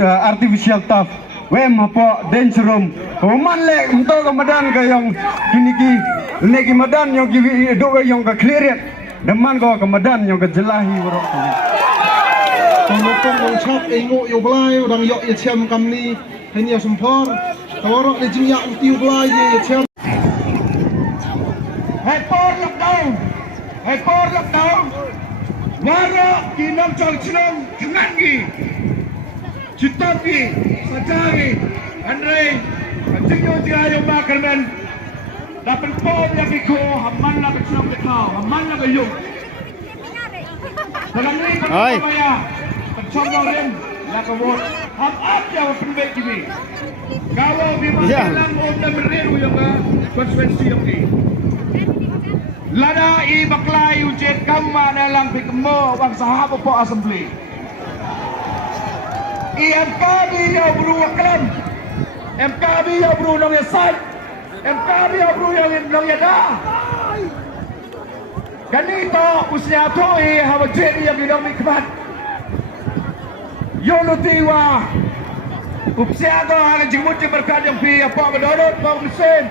artificial turf. Wem apa dance room. Oman le untuk kemudian ke yang kini ki medan yang dua yang ke clear. Deman ko kemudian yang ke jelahi berok. Tolong mengcap engok yo belai orang yo ye cem kamni hanya sempor. Tawarok le jingyak uti belai ye cem. Hekor lockdown. Warok kinam cong dengan ki. Citapi, Sajari, Andre, Jinyo Jiayo Makarman, dapat pom yang iko, haman nak bercakap kau, haman nak berjump. Dalam ni percaya, percaya orang nak kawat, ham yang penting ini. Kalau di mana dalam orang beriru yang konstitusi yang ini. Lada i baklai ujet kamma dalam pikmo bang sahabat po assembly. MKB yang beruaklan, MKB yang berulang yasan, MKB yang berulang yada. Ganito usnya tu hawa jadi yang bilang mikmat. Yonutiwa, upsiago hal jemut berkadang pi apa menurut Pak Presiden.